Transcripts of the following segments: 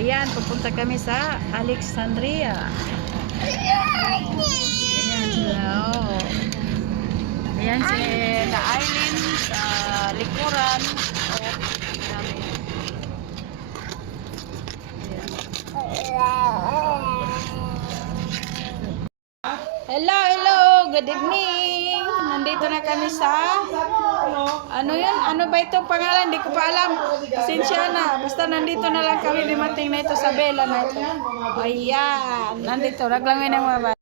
ayan, pupunta kami sa Alexandria. Ayan sila, oh. Ayan si The Island sa likuran. Oh, dami. Hello, hello, good evening. Nandito na kami sa ano yun? Ano ba itong pangalan? Hindi ko pa alam. Pasensya na. Basta nandito na lang kami. Dumating na ito sa Bella na ito. Ayan. Nandito. Naglangoy ng mga bata.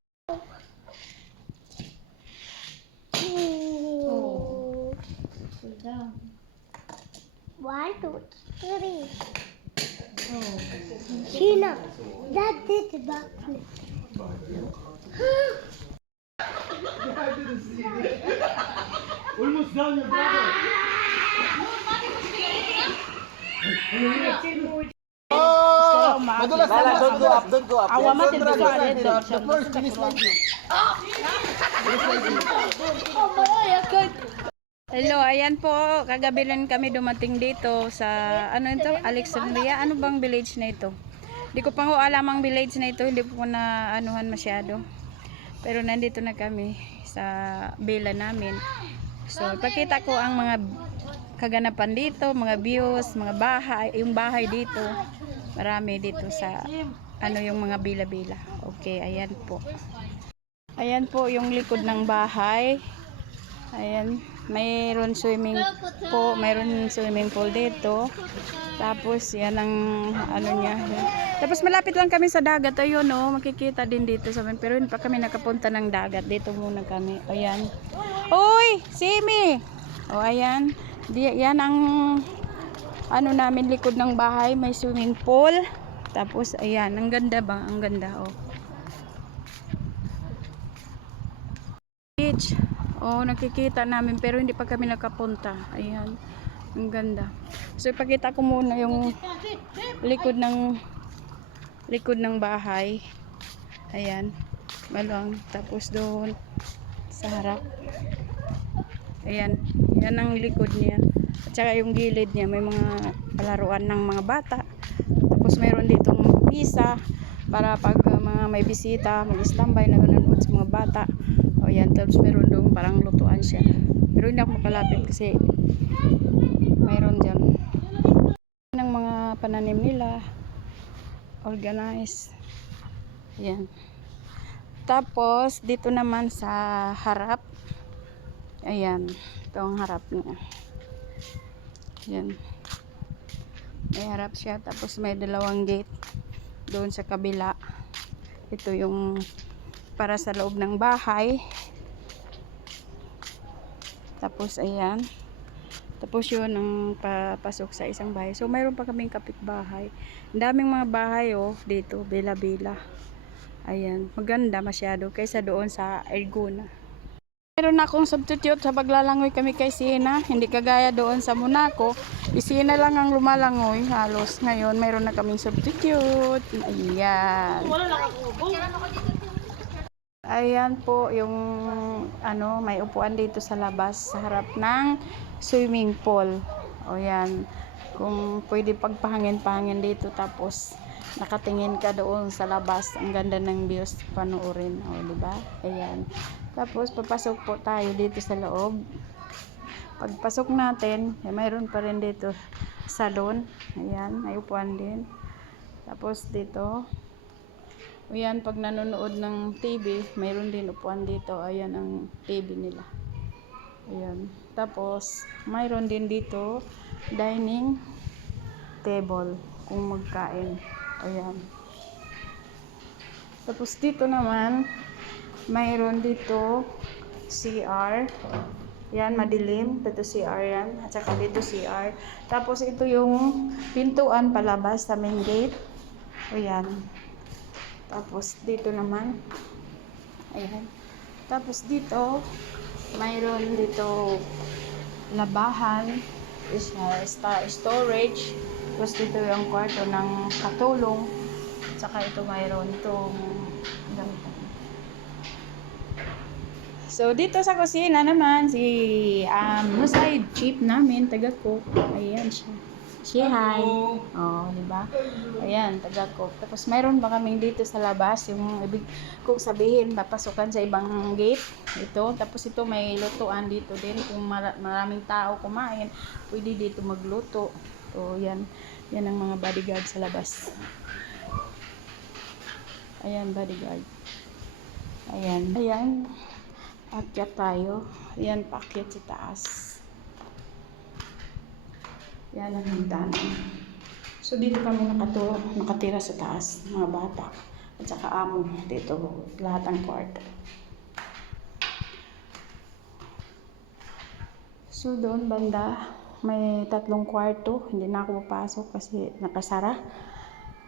One, two, three. Sheena, that did the backflip. Almost down your brother. Oh, madulas na. Don't go up. Awa matin dito. The floor is finished like this. Hello, ayan po. Kagabi lang kami dumating dito sa ano ito? Alexandria. Ano bang village na ito? Hindi ko pa ho alam ang village na ito. Hindi po na anuhan masyado. Pero nandito na kami sa Bella namin. So, ipakita ko ang mga kaganapan dito, mga views, mga bahay, yung bahay dito. Marami dito sa ano yung mga bila-bila. Okay, ayan po. Ayan po yung likod ng bahay. Ayan, mayroon swimming pool dito. Tapos yan ang ano niya. Tapos malapit lang kami sa dagat. Ayun oh, makikita din dito sa amin. Pero hindi pa kami nakapunta ng dagat. Dito muna kami. Ayan. Uy, Simi. Oh, ayan. Yan ang ano namin likod ng bahay. May swimming pool. Tapos ayan, ang ganda ba? Ang ganda oh. Beach. Oh, nakikita namin pero hindi pa kami nakapunta. Ayan. Ang ganda. So ipakita ko muna yung likod ng bahay. Ayan. Maluwang. Tapos doon sa harap. Ayan. Yan ang likod niya. At saka yung gilid niya may mga palaruan ng mga bata. Tapos mayroon ditong misa para pag mga may bisita, mag-standby na nanonood sa mga bata. O yan, tapos meron doon parang lutuan siya. Pero hindi ako makalapit kasi mayroon dyan ng mga pananim nila. Organize. Yan. Tapos, dito naman sa harap. Ayan. Ito ang harap niya. Yan. May harap siya. Tapos may dalawang gate doon sa kabila. Ito yung para sa loob ng bahay. Tapos ayan. Tapos yun ang papasok sa isang bahay. So mayroon pa kaming kapitbahay. Ang daming mga bahay oh dito, bila-bila. Ayan, maganda masyado kaysa doon sa Erguna. Meron akong substitute sa paglalangoy kami kay Sina. Hindi kagaya doon sa Monaco. Sina lang ang lumalangoy halos. Ngayon mayroon na kaming substitute. Ayan. Ayan po yung ano, may upuan dito sa labas sa harap ng swimming pool. O yan. Kung pwede pagpahangin-pahangin dito tapos nakatingin ka doon sa labas. Ang ganda ng views panoorin. O diba? Ayan. Tapos papasok po tayo dito sa loob. Pagpasok natin, mayroon pa rin dito salon. Ayan, may upuan din. Tapos dito ayan, pag nanonood ng TV, mayroon din upuan dito. Ayan ang TV nila. Ayan. Tapos, mayroon din dito dining table kung magkain. Ayan. Tapos dito naman, mayroon dito CR. Yan, madilim. Dito CR yan. At saka dito CR. Tapos ito yung pintuan palabas sa main gate. Ayan. Tapos dito naman, ayan. Tapos dito, mayroon dito labahan, storage. Tapos dito yung kwarto ng katulong. Saka ito mayroon itong ganito. So dito sa kusina naman si Musay, chief namin, taga-cook. Ayan siya. Say hi. Oh, di ba? Ayan, taga ko. Tapos mayroon ba kaming dito sa labas, yung ibig kong sabihin, mapasukan sa ibang gate. Ito. Tapos ito may lutuan dito din. Kung maraming tao kumain, pwede dito magluto. So, yan. Yan ang mga bodyguard sa labas. Ayan, bodyguard. Ayan. Ayan. Akyat tayo. Ayan, paakyat sa taas. Yan ang hagdanan. So, dito kami nakatira sa taas, mga bata. At saka amo dito, lahat ang kwarto. So, doon banda, may 3 kwarto. Hindi na ako papasok kasi nakasara.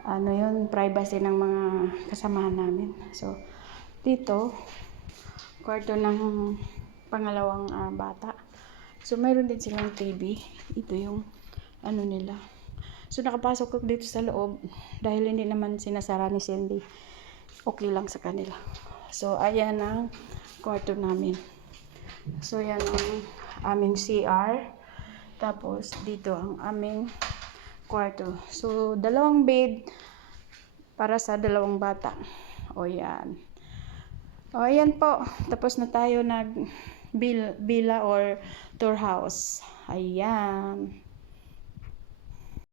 Ano yun, privacy ng mga kasamahan namin. So, dito, kwarto ng pangalawang bata. So, mayroon din silang TV. Ito yung ano nila. So, nakapasok ako dito sa loob dahil hindi naman sinasara ni Cindy. Okay lang sa kanila. So, ayan ang kwarto namin. So, yan ang aming CR. Tapos, dito ang aming kwarto. So, 2 bed para sa 2 bata. O, yan. O, ayan po. Tapos na tayo nag-villa or tour house. Ayan.